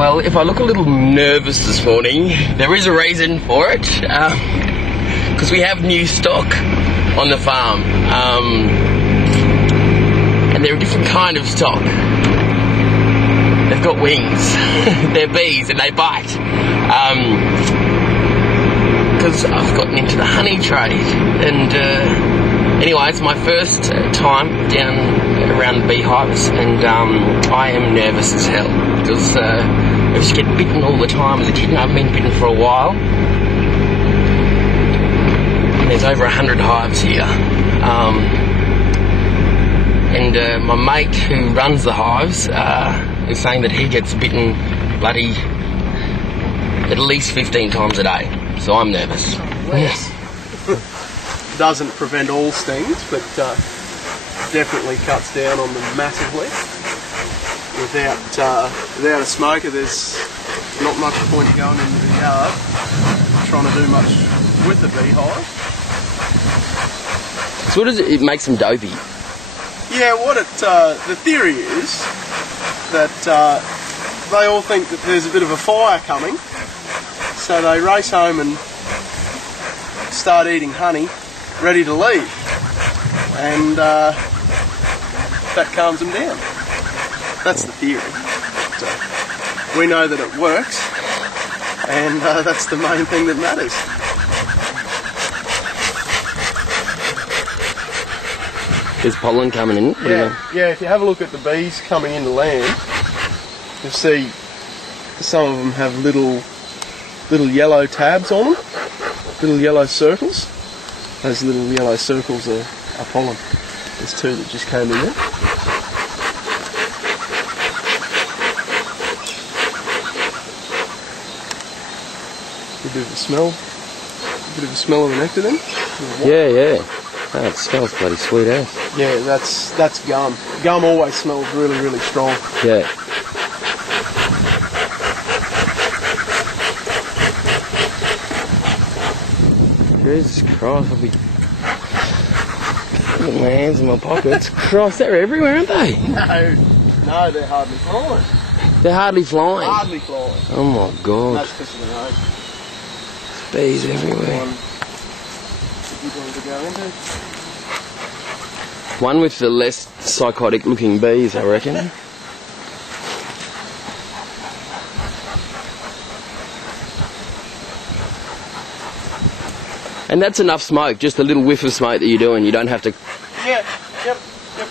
Well, if I look a little nervous this morning, there is a reason for it. Because we have new stock on the farm. And they're a different kind of stock. They've got wings. They're bees and they bite. Because I've gotten into the honey trade. And anyway, it's my first time down around the beehives, and I am nervous as hell. Because I used to get bitten all the time as a kid, and I've been bitten for a while. And there's over 100 hives here. And my mate who runs the hives is saying that he gets bitten bloody at least 15 times a day. So I'm nervous. Yes. Doesn't prevent all stings, but definitely cuts down on them massively. Without a smoker, there's not much point going into the yard trying to do much with the beehive. So what does it makes them dopey? Yeah, the theory is that they all think that there's a bit of a fire coming, so they race home and start eating honey, ready to leave, and that calms them down. That's the theory. But, we know that it works, and that's the main thing that matters. There's pollen coming in. Yeah, if you have a look at the bees coming into land, you'll see some of them have little yellow tabs on them, little yellow circles. Those little yellow circles are pollen. There's two that just came in there. A bit of a smell of the nectar then. Yeah. Oh, it smells bloody sweet ass. Yeah, that's gum. Gum always smells really, really strong. Yeah. Jesus Christ, I'll be putting my hands in my pockets. Christ, they're everywhere, aren't they? No, they're hardly flying. They're hardly flying? Hardly flying. Oh my God. That's because of the road. Bees everywhere. One with the less psychotic looking bees, I reckon. And that's enough smoke, just a little whiff of smoke that you're doing. You don't have to... Yep,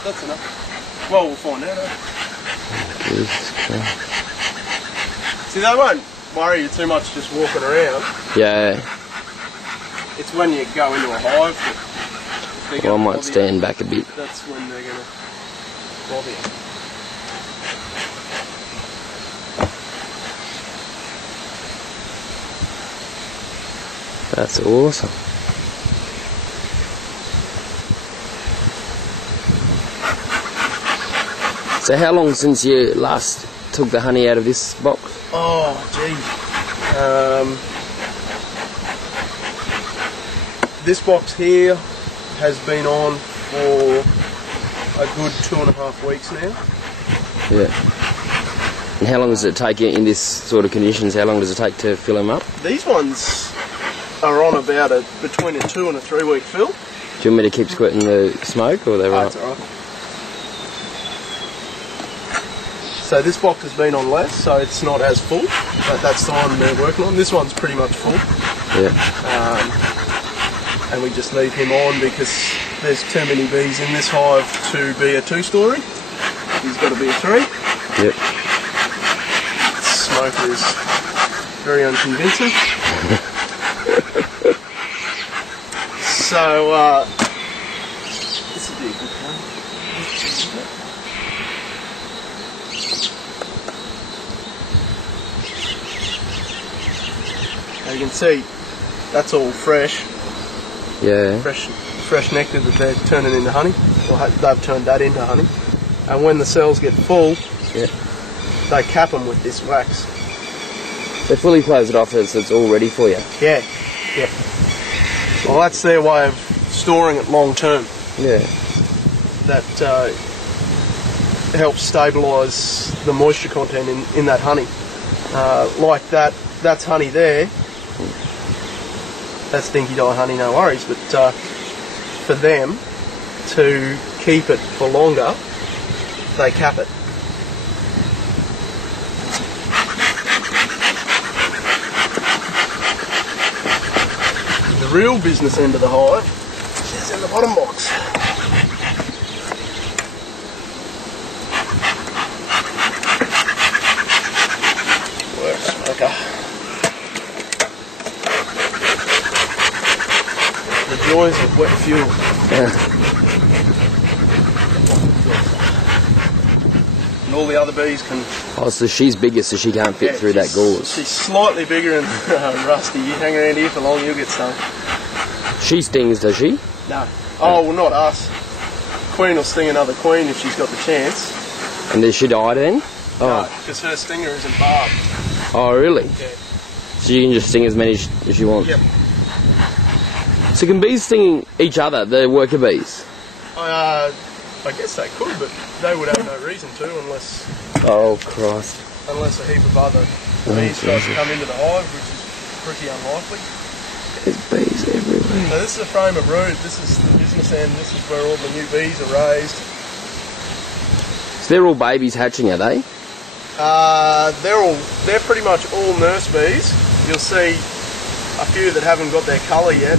that's enough. Well, we'll find out. See, they won't worry you too much just walking around. Yeah. It's when you go into a hive that Well, I might stand back a bit. That's when they're going to bother you. That's awesome. So how long since you last took the honey out of this box? Oh, gee. This box here has been on for a good 2.5 weeks now. Yeah. And how long does it take in this sort of conditions? How long does it take to fill them up? These ones are on about between a 2 and a 3 week fill. Do you want me to keep squirting the smoke, or are they right? That's alright. So this box has been on less, so it's not as full, but that's the one they're working on. This one's pretty much full. Yeah. And we just leave him on because there's too many bees in this hive to be a 2-story. He's got to be a 3. Yep. Smoke is very unconvincing. So, this would be a good one. Now you can see that's all fresh. Yeah. Fresh nectar that they're turning into honey. Or they've turned that into honey. And when the cells get full, yeah, they cap them with this wax. They fully close it off so it's all ready for you? Yeah. Yeah. Well, that's their way of storing it long term. Yeah. That helps stabilise the moisture content in that honey. like that. That's honey there. That's dinky dye honey, no worries. But for them to keep it for longer, they cap it. The real business end of the hive is in the bottom box. Work smoker. The joys of wet fuel. Yeah. And all the other bees can... Oh, so she's bigger, so she can't fit through that gauze. She's slightly bigger and rusty. You hang around here for long, you'll get stung. She stings, does she? No. Oh, well, not us. Queen will sting another queen if she's got the chance. And does she die then? Oh. No, because her stinger isn't barbed. Oh, really? Yeah. So you can just sting as many as you want? Yep. So can bees sting each other, the worker bees? I guess they could, but they would have no reason to unless Oh, Christ. a heap of other bees tries to come into the hive, which is pretty unlikely. There's bees everywhere. So this is a frame of brood. This is the business end. This is where all the new bees are raised. So they're all babies hatching, are they? They're pretty much all nurse bees. You'll see a few that haven't got their colour yet.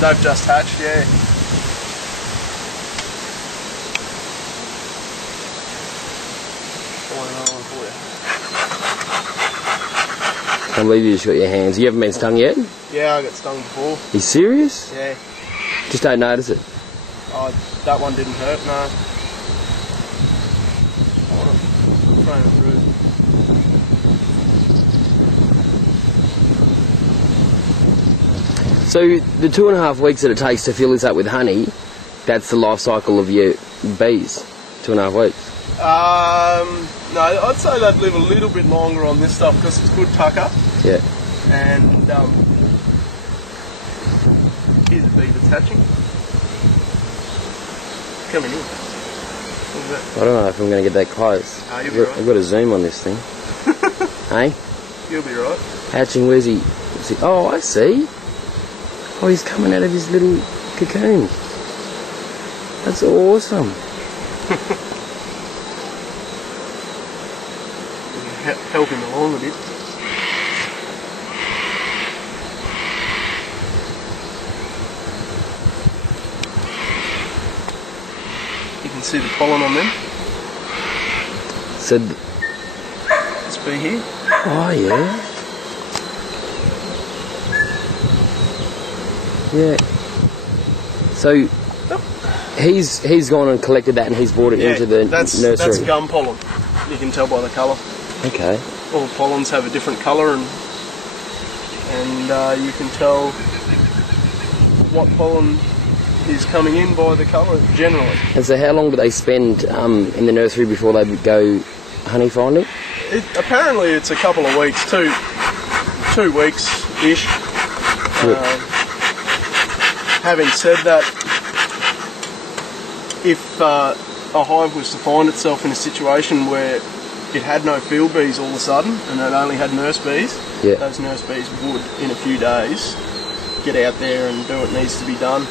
They've just hatched, yeah. I can't believe you just got your hands. You haven't been stung yet? Yeah, I got stung before. Are you serious? Yeah. Just don't notice it. Oh, that one didn't hurt, no. Frame of brood. So the 2.5 weeks that it takes to fill this up with honey, that's the life cycle of your bees. 2.5 weeks. No, I'd say they'd live a little bit longer on this stuff because it's good tucker. Yeah. And here's a bee that's hatching. Coming in. What's that? I don't know if I'm going to get that close. Oh, you'll be right. I've got to zoom on this thing. Hey? You'll be right. Hatching, where's he? Oh, I see. Oh, he's coming out of his little cocoon. That's awesome. Help him along a bit. You can see the pollen on them. So, This bee here. oh yeah. Yeah. So he's gone and collected that and he's brought it into the nursery. That's gum pollen. You can tell by the colour. Okay. All pollens have a different colour, and you can tell what pollen is coming in by the colour generally. And so how long do they spend in the nursery before they go honey finding? Apparently it's a couple of weeks, two weeks-ish. Having said that, if a hive was to find itself in a situation where it had no field bees all of a sudden and it only had nurse bees, yeah, those nurse bees would, in a few days, get out there and do what needs to be done.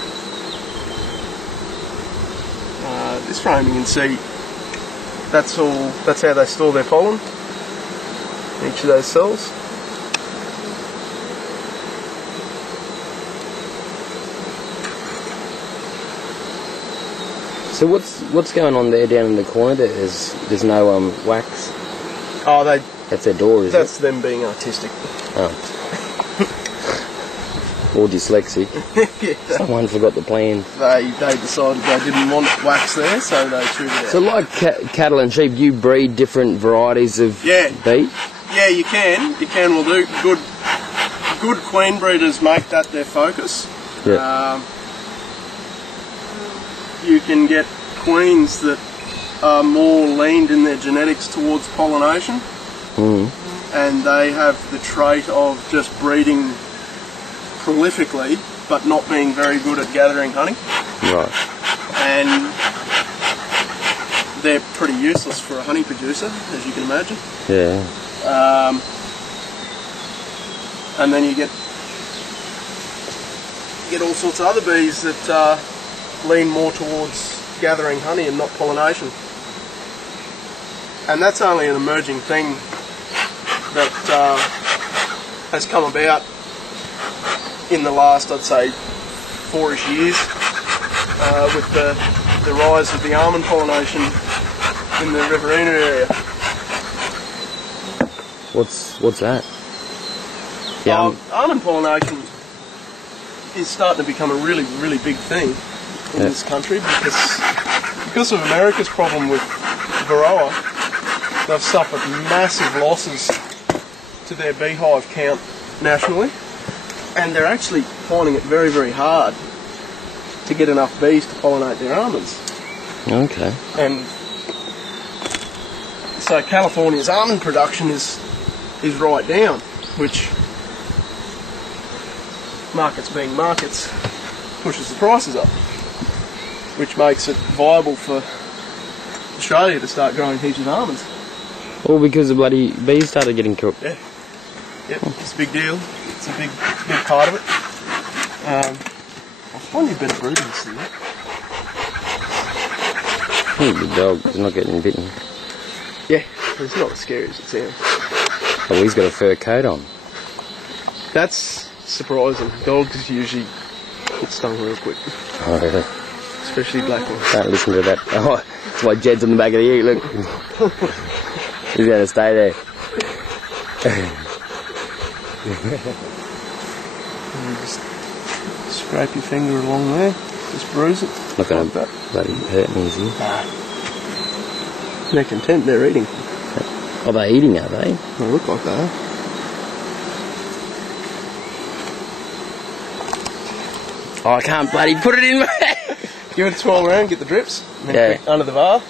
This frame you can see, that's how they store their pollen, each of those cells. So what's going on there down in the corner? There's no wax. Oh, that's their door, is it? That's them being artistic. Oh. Or dyslexic. Yeah. Someone forgot the plan. They decided they didn't want wax there, so they threw it out. So like cattle and sheep, you breed different varieties of bees? Yeah, you can. You can. Well, do good queen breeders make that their focus. Yeah. You can get queens that are more leaned in their genetics towards pollination, and they have the trait of just breeding prolifically but not being very good at gathering honey. Right. And they're pretty useless for a honey producer, as you can imagine. Yeah. and then you get all sorts of other bees that lean more towards gathering honey and not pollination. And that's only an emerging thing that has come about in the last, I'd say, 4-ish years, with the rise of the almond pollination in the Riverina area. What's that? Yeah. Almond pollination is starting to become a really, really big thing in this country because of America's problem with varroa. They've suffered massive losses to their beehive count nationally, and they're actually finding it very, very hard to get enough bees to pollinate their almonds. Okay. And so California's almond production is right down, which, markets being markets, pushes the prices up, which makes it viable for Australia to start growing heaps of almonds. All because the bloody bees started getting cooked. Yeah. Yep, it's a big deal. It's a big part of it. I'll find you a bit of brooding still. The dog is not getting bitten. Yeah, it's not as scary as it sounds. Oh, he's got a fur coat on. That's surprising. Dogs usually get stung real quick. Oh, really? Especially black ones. Don't listen to that. Oh, that's why Jed's on the back of the ute, look. He's going to stay there. Just scrape your finger along there. Just bruise it. Not going to bloody hurt me, is he? They're content, they're eating. Are they eating, are they? They look like they are. Oh, I can't bloody put it in. Give it a twirl around, get the drips, and then click under the bar.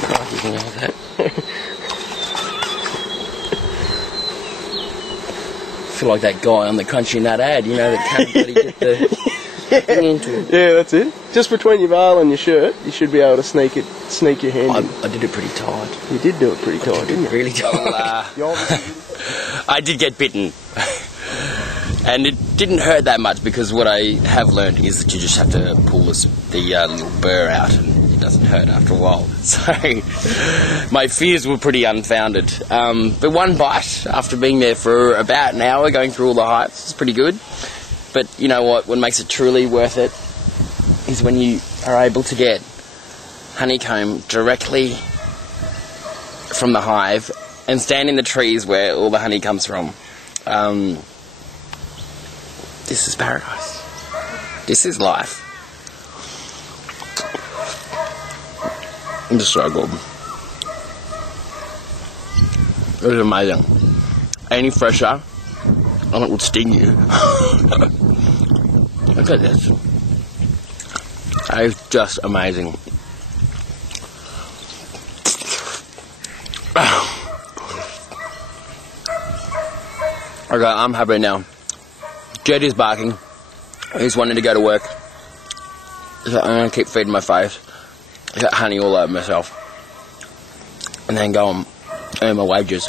Oh, you can have that. I feel like that guy on the Crunchy Nut ad, you know, that can't bloody get the thing into it. Yeah, that's it. Just between your veil and your shirt, you should be able to sneak your hand in. I did it pretty tight. You did do it pretty tight, didn't you? Really tight. I did get bitten. And it didn't hurt that much because what I have learned is that you just have to pull the little burr out and it doesn't hurt after a while. So my fears were pretty unfounded. But one bite after being there for about an hour going through all the hives is pretty good. But you know what makes it truly worth it is when you are able to get honeycomb directly from the hive and stand in the trees where all the honey comes from. This is paradise. This is life. It's so good. It's amazing. Any fresher, and it would sting you. Look at this. It's just amazing. Okay, I'm happy now. Jed is barking. He's wanting to go to work. So I'm going to keep feeding my face. I got honey all over myself. And then go and earn my wages.